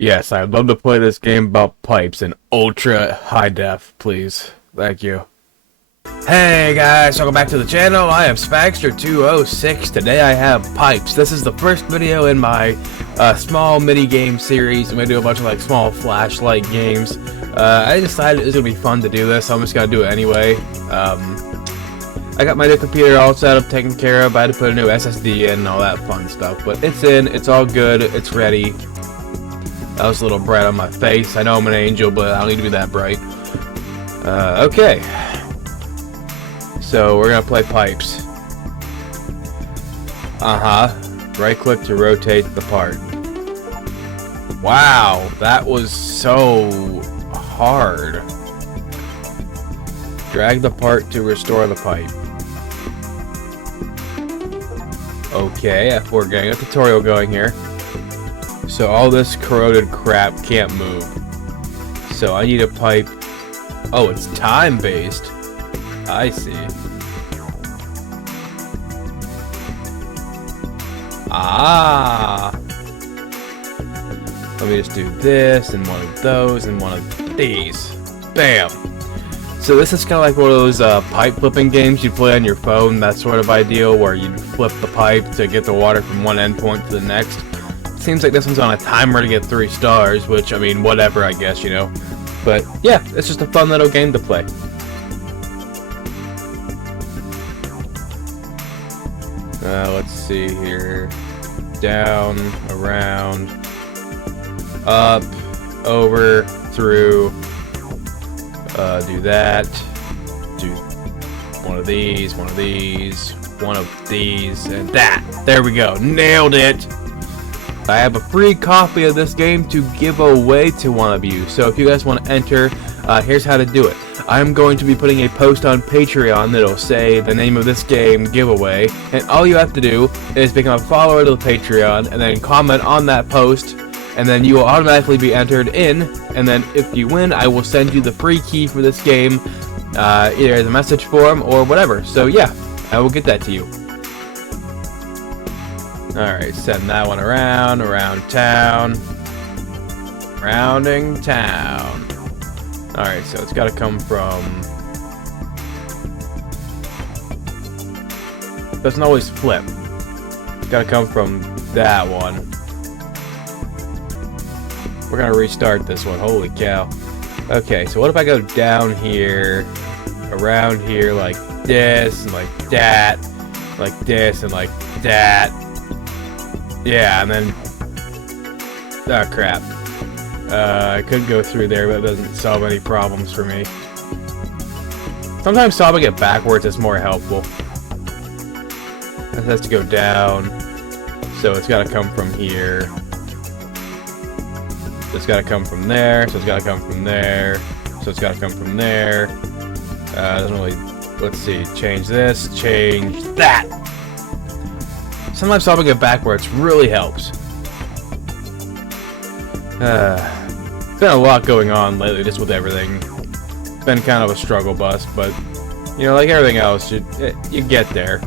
Yes, I'd love to play this game about pipes in ultra high def, please. Thank you. Hey guys, welcome back to the channel. I am Spagster206. Today I have pipes. This is the first video in my small mini game series. I'm gonna do a bunch of like small flashlight games. I decided it was gonna be fun to do this, so I'm just gonna do it anyway. I got my new computer all set up, taken care of. I had to put a new SSD in and all that fun stuff, but it's in, it's all good, it's ready. That was a little bright on my face. I know I'm an angel, but I don't need to be that bright. Okay. So we're gonna play pipes. Right click to rotate the part. Wow, that was so hard. Drag the part to restore the pipe. Okay, we're getting a tutorial going here. So all this corroded crap can't move. So I need a pipe. Oh, it's time-based. I see. Ah. Let me just do this and one of those and one of these. Bam. So this is kind of like one of those pipe flipping games you play on your phone. That sort of ideal where you flip the pipe to get the water from one endpoint to the next. Seems like this one's on a timer to get 3 stars, which, I mean, whatever, I guess, you know. But, yeah, it's just a fun little game to play. Let's see here. Down, around, up, over, through. Do that. Do one of these, one of these, one of these, and that. There we go. Nailed it! I have a free copy of this game to give away to one of you. So if you guys want to enter, here's how to do it. I'm going to be putting a post on Patreon that'll say the name of this game giveaway, and all you have to do is become a follower to the Patreon and then comment on that post, and then you will automatically be entered in, and then if you win, I will send you the free key for this game, either as a message form or whatever. So yeah, I will get that to you. Alright, send that one around town. Rounding town. Alright, so it's gotta come from... Doesn't always flip. It's gotta come from that one. We're gonna restart this one, holy cow. Okay, so what if I go down here, around here like this, and like that, like this, and like that. Yeah, and then... Oh, crap. I could go through there, but it doesn't solve any problems for me. Sometimes solving it backwards is more helpful. It has to go down, so it's got to come from here. It's got to come from there, so it's got to come from there, so it's got to come from there. Doesn't really... Let's see, change this, change that! Sometimes solving it backwards really helps. Been a lot going on lately just with everything. Been kind of a struggle bus, but you know, like everything else, you get there.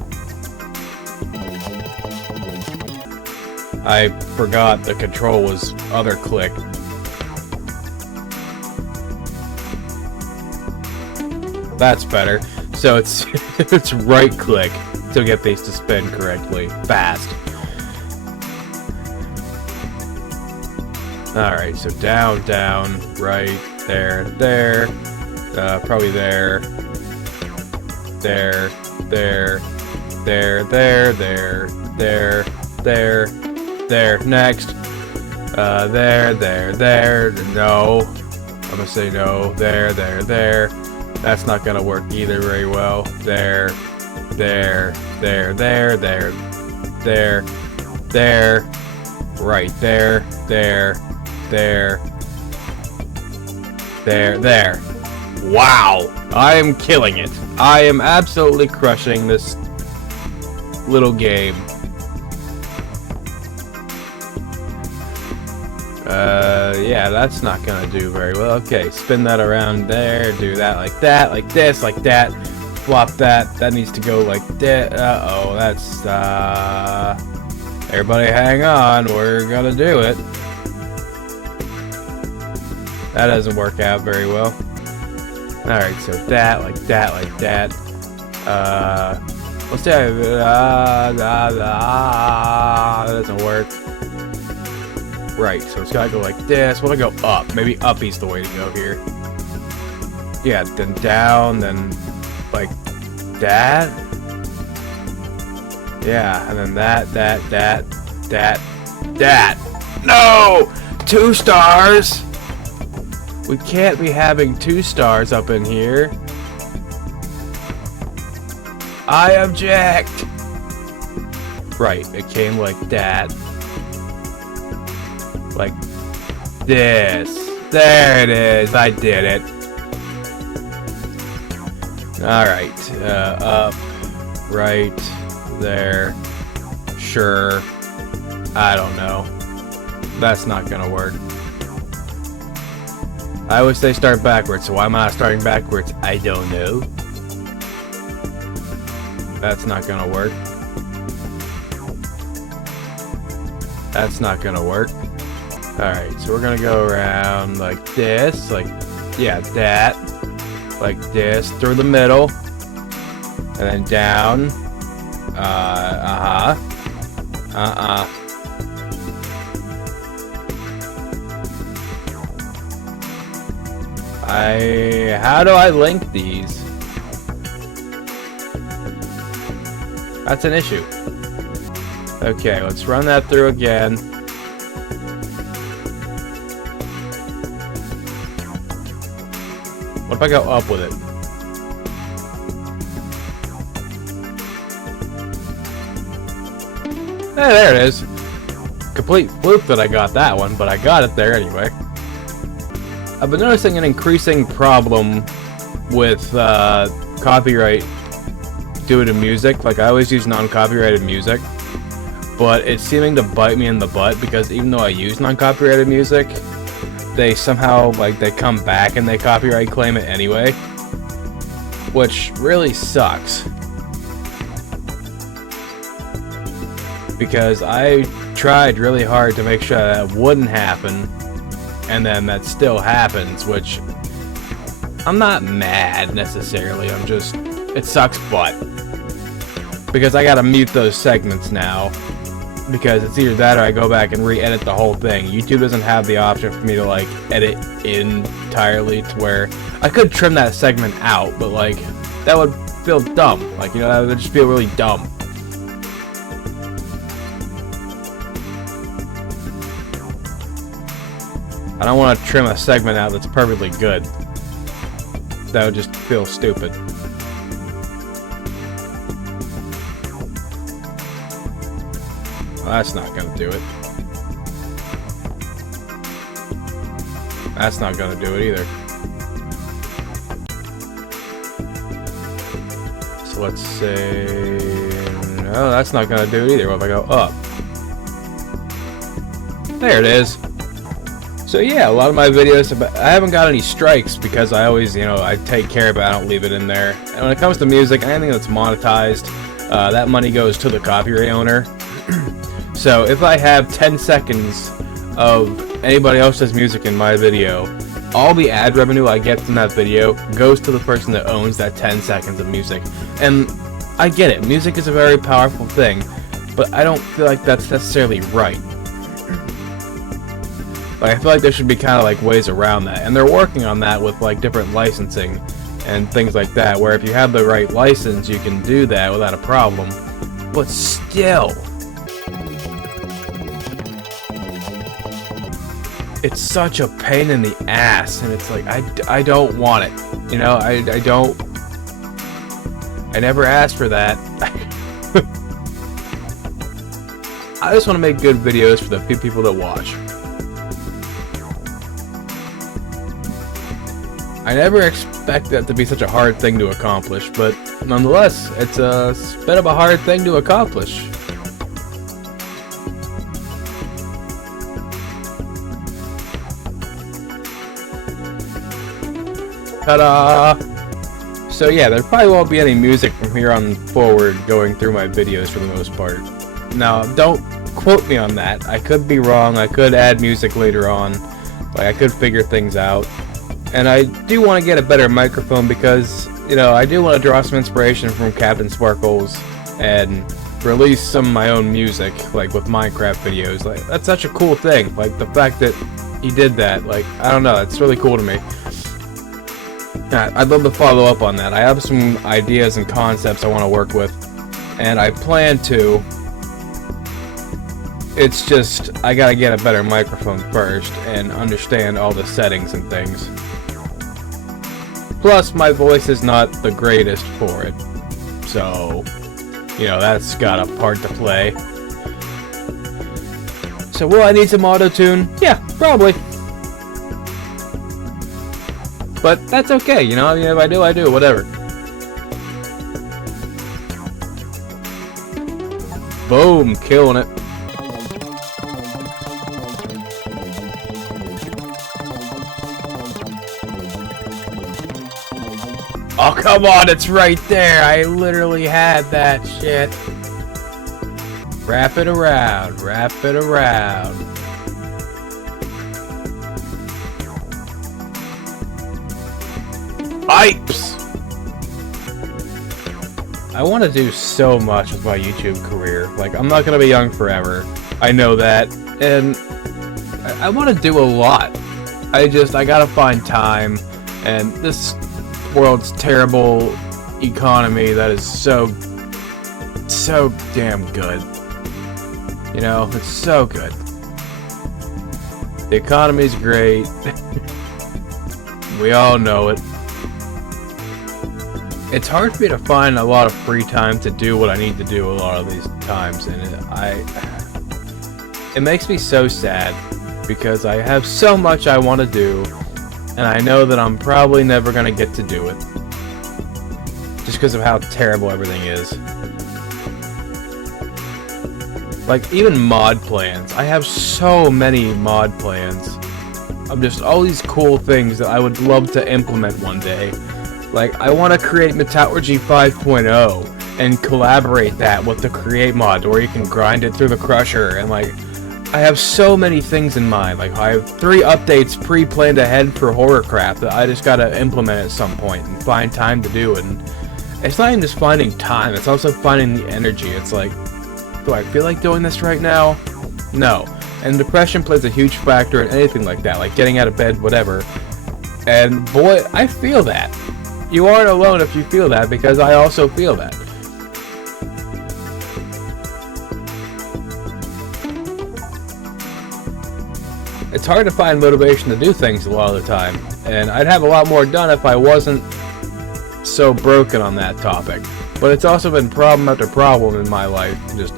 I forgot the control was other click. That's better. So it's it's right click to get these to spin correctly, fast. Alright, so down, down, right, there, there, probably there, there, there, there, there, there, there, there, there, next, there, there, there, no, I'm gonna say no, there, there, there, that's not gonna work either very well, there, there, there, there, there, there, there, right there, there, there, there, there. Wow! I am killing it. I am absolutely crushing this little game. Yeah, that's not gonna do very well. Okay, spin that around there, do that, like this, like that. Flop that. That needs to go like that. Uh-oh, that's, Everybody hang on, we're gonna do it. That doesn't work out very well. Alright, so that, like that, like that. Let's do that doesn't work. Right, so it's gotta go like this. What do I go up? Maybe uppy's the way to go here. Yeah, then down, then like that. Yeah, and then that. No! 2 stars! We can't be having 2 stars up in here. I object! Right, it came like that. Like this. There it is. I did it. Alright. Up. Right. There. Sure. I don't know. That's not gonna work. I always say start backwards, so why am I not starting backwards? I don't know. That's not gonna work. That's not gonna work. Alright, so we're gonna go around like this, like, yeah, that, like this, through the middle, and then down, how do I link these? That's an issue. Okay, let's run that through again. What if I go up with it? Hey, there it is. Complete fluke that I got that one, but I got it there anyway. I've been noticing an increasing problem with copyright due to music. Like, I always use non-copyrighted music, but it's seeming to bite me in the butt because even though I use non-copyrighted music, they somehow, like, they come back and they copyright claim it anyway, which really sucks. Because I tried really hard to make sure that wouldn't happen, and then that still happens, which I'm not mad necessarily, I'm just, it sucks butt. Because I gotta mute those segments now, because it's either that or I go back and re-edit the whole thing. YouTube doesn't have the option for me to, like, edit entirely to where I could trim that segment out, but, like, that would feel dumb. Like, you know, that would just feel really dumb. I don't want to trim a segment out that's perfectly good. That would just feel stupid. Well, that's not gonna do it. That's not gonna do it either. So let's say... No, that's not gonna do it either. What if I go up? There it is. So yeah, a lot of my videos, I haven't got any strikes because I always, you know, I take care of it, I don't leave it in there. And when it comes to music, anything that's monetized, that money goes to the copyright owner. So if I have 10 seconds of anybody else's music in my video, all the ad revenue I get from that video goes to the person that owns that 10 seconds of music. And I get it, music is a very powerful thing, but I don't feel like that's necessarily right. Like, I feel like there should be kind of like ways around that, and they're working on that with like different licensing and things like that, where if you have the right license you can do that without a problem. But still, it's such a pain in the ass, and it's like I don't want it, you know. I never asked for that. I just want to make good videos for the few people that watch. I never expect that to be such a hard thing to accomplish, but nonetheless, it's a bit of a hard thing to accomplish. Ta-da! So yeah, there probably won't be any music from here on forward going through my videos for the most part. Now, don't quote me on that. I could be wrong, I could add music later on. Like, I could figure things out. And I do want to get a better microphone because, you know, I do want to draw some inspiration from Captain Sparkles and release some of my own music, like with Minecraft videos. Like, that's such a cool thing. Like, the fact that he did that, like, I don't know, it's really cool to me. I'd love to follow up on that. I have some ideas and concepts I want to work with, and I plan to. It's just, I gotta get a better microphone first and understand all the settings and things. Plus, my voice is not the greatest for it, so, you know, that's got a part to play. So will I need some auto-tune? Yeah, probably. But that's okay, you know, I mean, if I do, I do, whatever. Boom, killing it. Oh, come on, it's right there. I literally had that shit. Wrap it around, wrap it around. Pipes! I want to do so much with my YouTube career. Like, I'm not going to be young forever. I know that. And I want to do a lot. I gotta find time. And this world's terrible economy that is so damn good. You know, it's so good. The economy's great. We all know it. It's hard for me to find a lot of free time to do what I need to do a lot of these times, and it makes me so sad because I have so much I want to do, and I know that I'm probably never going to get to do it. Just because of how terrible everything is. Like, even mod plans. I have so many mod plans of just all these cool things that I would love to implement one day. Like, I want to create Metallurgy 5.0 and collaborate that with the Create mod, where you can grind it through the crusher, and like, I have so many things in mind. Like, I have 3 updates pre-planned ahead for Horrorcraft that I just gotta implement at some point and find time to do. And it's not even just finding time, it's also finding the energy. It's like, do I feel like doing this right now? No. And depression plays a huge factor in anything like that, like getting out of bed, whatever. And boy, I feel that. You aren't alone if you feel that, because I also feel that. It's hard to find motivation to do things a lot of the time, and I'd have a lot more done if I wasn't so broken on that topic. But it's also been problem after problem in my life. Just,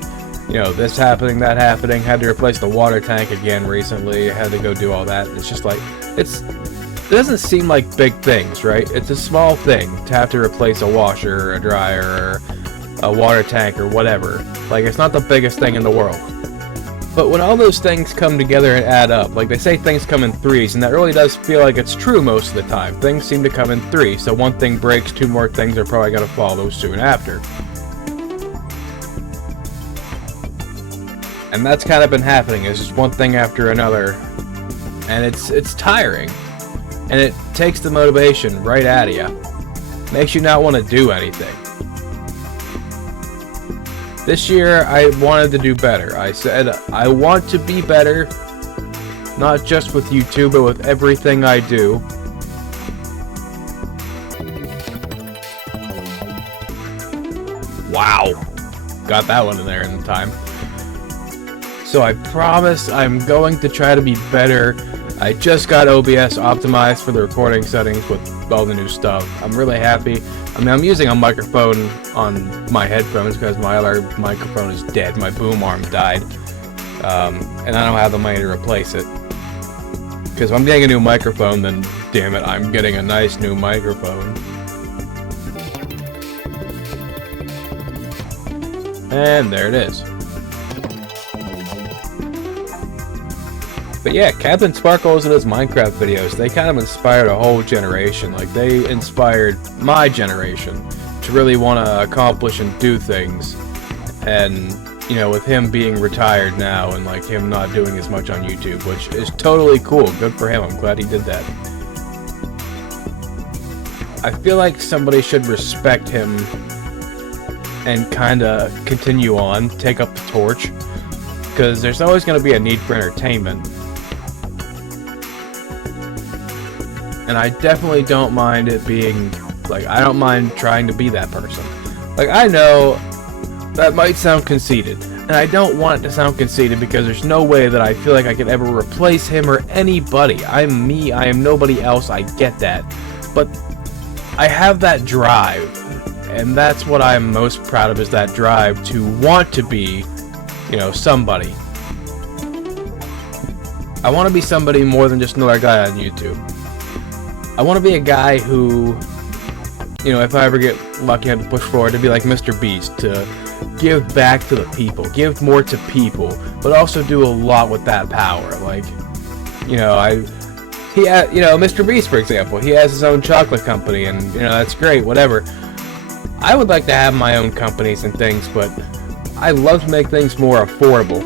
you know, this happening, that happening. Had to replace the water tank again recently. Had to go do all that. It's just like, it doesn't seem like big things, right? It's a small thing to have to replace a washer or a dryer or a water tank or whatever. Like, it's not the biggest thing in the world. But when all those things come together and add up, like they say things come in threes, and that really does feel like it's true most of the time. Things seem to come in threes, so one thing breaks, 2 more things are probably going to follow soon after. And that's kind of been happening. It's just one thing after another, and it's tiring. And it takes the motivation right out of you. Makes you not want to do anything. This year, I wanted to do better. I said, I want to be better, not just with YouTube, but with everything I do. Wow! Got that one in there in time. So I promise I'm going to try to be better. I just got OBS optimized for the recording settings with all the new stuff. I'm really happy. I mean, I'm using a microphone on my headphones because my other microphone is dead. My boom arm died. And I don't have the money to replace it. Because if I'm getting a new microphone, then damn it, I'm getting a nice new microphone. And there it is. But yeah, Captain Sparkles and his Minecraft videos, they kind of inspired a whole generation. Like, they inspired my generation to really want to accomplish and do things. And you know, with him being retired now and like him not doing as much on YouTube, which is totally cool. Good for him. I'm glad he did that. I feel like somebody should respect him and kind of continue on, take up the torch, because there's always going to be a need for entertainment. And I definitely don't mind it being, like, I don't mind trying to be that person. Like, I know that might sound conceited, and I don't want it to sound conceited because there's no way that I feel like I could ever replace him or anybody. I'm me, I am nobody else, I get that. But I have that drive, and that's what I'm most proud of, is that drive to want to be, you know, somebody. I want to be somebody more than just another guy on YouTube. I want to be a guy who, you know, if I ever get lucky enough to push forward, to be like Mr. Beast, to give back to the people, give more to people, but also do a lot with that power. Like, you know, you know, Mr. Beast, for example, he has his own chocolate company, and, you know, that's great, whatever. I would like to have my own companies and things, but I love to make things more affordable.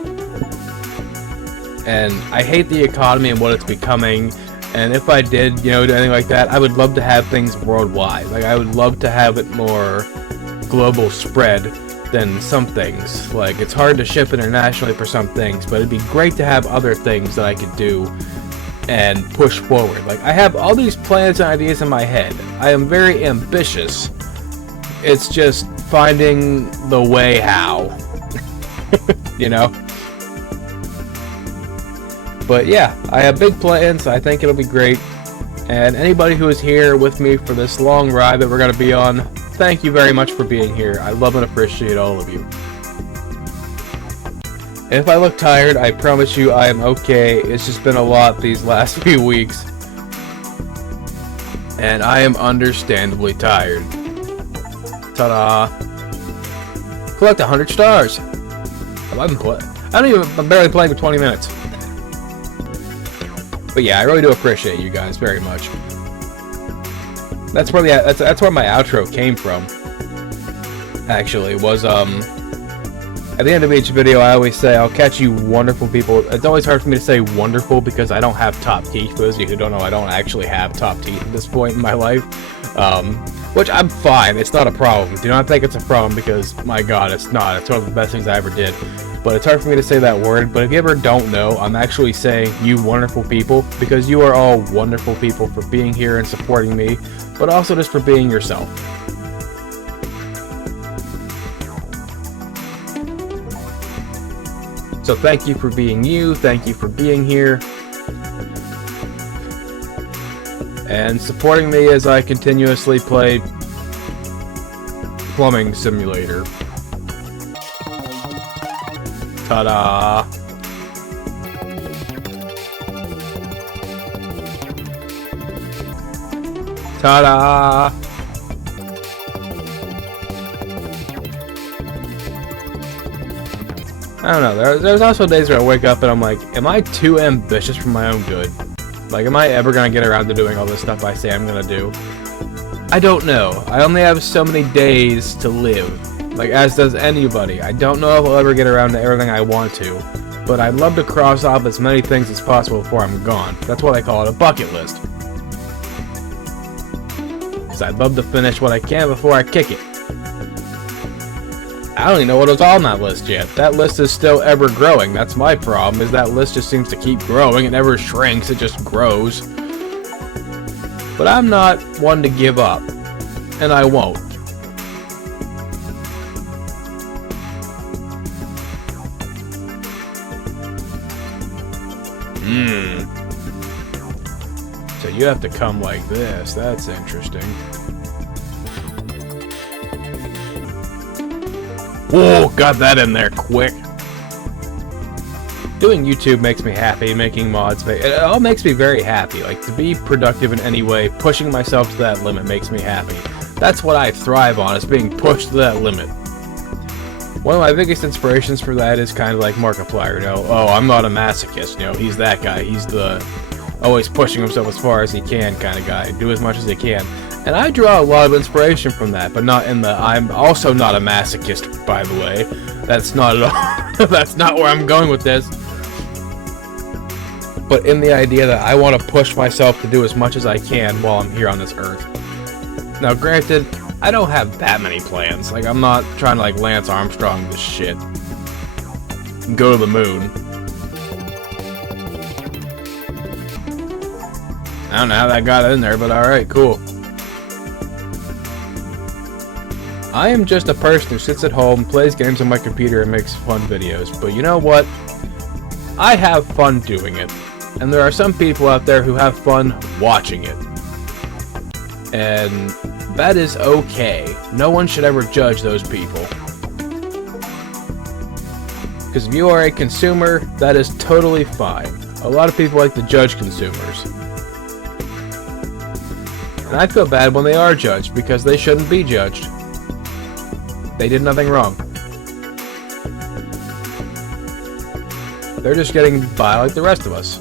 And I hate the economy and what it's becoming. And if I did, you know, do anything like that, I would love to have things worldwide. Like, I would love to have it more global spread than some things. Like, it's hard to ship internationally for some things, but it'd be great to have other things that I could do and push forward. Like, I have all these plans and ideas in my head. I am very ambitious. It's just finding the way how. You know? But yeah, I have big plans. I think it'll be great. And anybody who is here with me for this long ride that we're going to be on, thank you very much for being here. I love and appreciate all of you. If I look tired, I promise you I am okay. It's just been a lot these last few weeks. And I am understandably tired. Ta-da! Collect 100 stars. I'm barely playing for 20 minutes. But yeah, I really do appreciate you guys very much. That's where that's where my outro came from. Actually, was at the end of each video, I always say, "I'll catch you, wonderful people." It's always hard for me to say "wonderful" because I don't have top teeth. For those of you who don't know, I don't actually have top teeth at this point in my life. Which I'm fine. It's not a problem. Do not think it's a problem because, my God, it's not. It's one of the best things I ever did. But it's hard for me to say that word. But if you ever don't know, I'm actually saying you wonderful people, because you are all wonderful people for being here and supporting me, but also just for being yourself. So thank you for being you. Thank you for being here. And supporting me as I continuously play Plumbing Simulator. Ta-da! Ta-da! I don't know, there's also days where I wake up and I'm like, am I too ambitious for my own good? Like, am I ever gonna get around to doing all this stuff I say I'm gonna do? I don't know. I only have so many days to live. Like, as does anybody. I don't know if I'll ever get around to everything I want to, but I'd love to cross off as many things as possible before I'm gone. That's what I call it, a bucket list. Because I'd love to finish what I can before I kick it. I don't even know what was on that list yet. That list is still ever growing. That's my problem, is that list just seems to keep growing. It never shrinks, it just grows. But I'm not one to give up. And I won't. So you have to come like this. That's interesting. Whoa, got that in there quick. Doing YouTube makes me happy, making mods, it all makes me very happy. Like, to be productive in any way, pushing myself to that limit makes me happy. That's what I thrive on, is being pushed to that limit. One of my biggest inspirations for that is kind of like Markiplier, you know, oh, I'm not a masochist, you know, he's that guy, he's the always pushing himself as far as he can kind of guy, do as much as he can. And I draw a lot of inspiration from that, but not in the, I'm also not a masochist, by the way. That's not at all. That's not where I'm going with this. But in the idea that I want to push myself to do as much as I can while I'm here on this earth. Now, granted, I don't have that many plans. Like, I'm not trying to, like, Lance Armstrong this shit. Go to the moon. I don't know how that got in there, but alright, cool. I am just a person who sits at home, plays games on my computer, and makes fun videos. But you know what? I have fun doing it. And there are some people out there who have fun watching it. And that is okay. No one should ever judge those people. Because if you are a consumer, that is totally fine. A lot of people like to judge consumers. And I feel bad when they are judged, because they shouldn't be judged. They did nothing wrong. They're just getting by like the rest of us.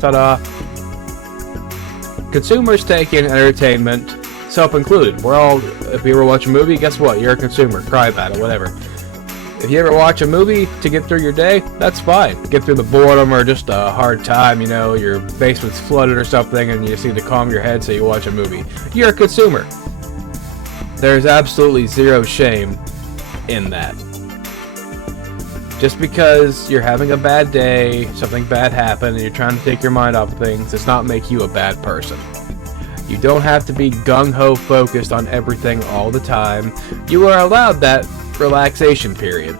Ta-da! Consumers take in entertainment, self-included. We're all, if you ever watch a movie, guess what? You're a consumer. Cry about it, whatever. If you ever watch a movie to get through your day, that's fine. Get through the boredom or just a hard time, you know, your basement's flooded or something and you just need to calm your head so you watch a movie. You're a consumer. There's absolutely zero shame in that. Just because you're having a bad day, something bad happened, and you're trying to take your mind off of things, does not make you a bad person. You don't have to be gung-ho focused on everything all the time. You are allowed that relaxation period.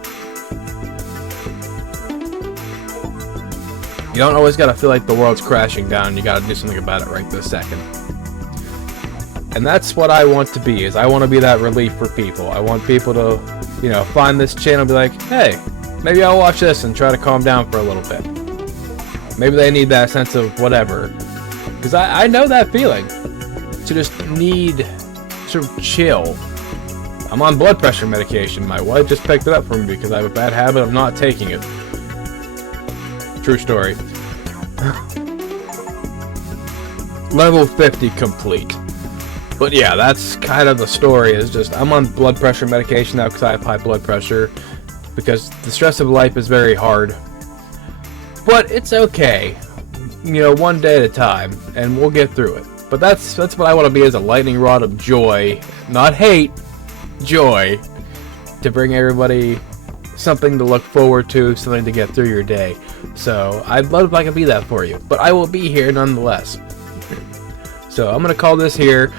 You don't always gotta feel like the world's crashing down, you gotta do something about it right this second. And that's what I want to be, is I want to be that relief for people. I want people to, you know, find this channel and be like, hey, maybe I'll watch this and try to calm down for a little bit. Maybe they need that sense of whatever. Because I know that feeling. To just need sort of chill. I'm on blood pressure medication. My wife just picked it up for me because I have a bad habit of not taking it. True story. Level 50 complete. But yeah, that's kind of the story, is just I'm on blood pressure medication now because I have high blood pressure. Because the stress of life is very hard. But it's okay. You know, one day at a time, and we'll get through it. But that's what I want to be, as a lightning rod of joy. Not hate, joy. To bring everybody something to look forward to, something to get through your day. So, I'd love if I could be that for you. But I will be here nonetheless. So, I'm going to call this here.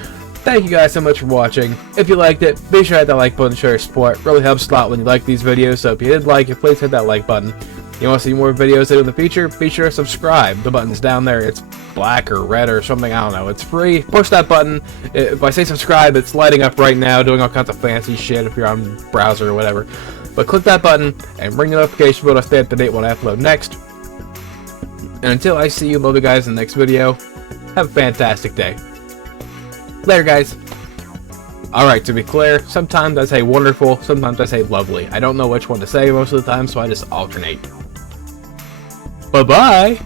Thank you guys so much for watching. If you liked it, be sure to hit that like button, show your support. It really helps a lot when you like these videos, so if you did like it, please hit that like button. You want to see more videos in the future? Be sure to subscribe. The button's down there. It's black or red or something, I don't know. It's free. Push that button. If I say subscribe, it's lighting up right now, doing all kinds of fancy shit if you're on browser or whatever. But click that button and ring the notification bell to stay up to date when I upload next. And until I see you, love you guys, in the next video, have a fantastic day. Later, guys. Alright, to be clear, sometimes I say wonderful, sometimes I say lovely. I don't know which one to say most of the time, so I just alternate. Bye-bye!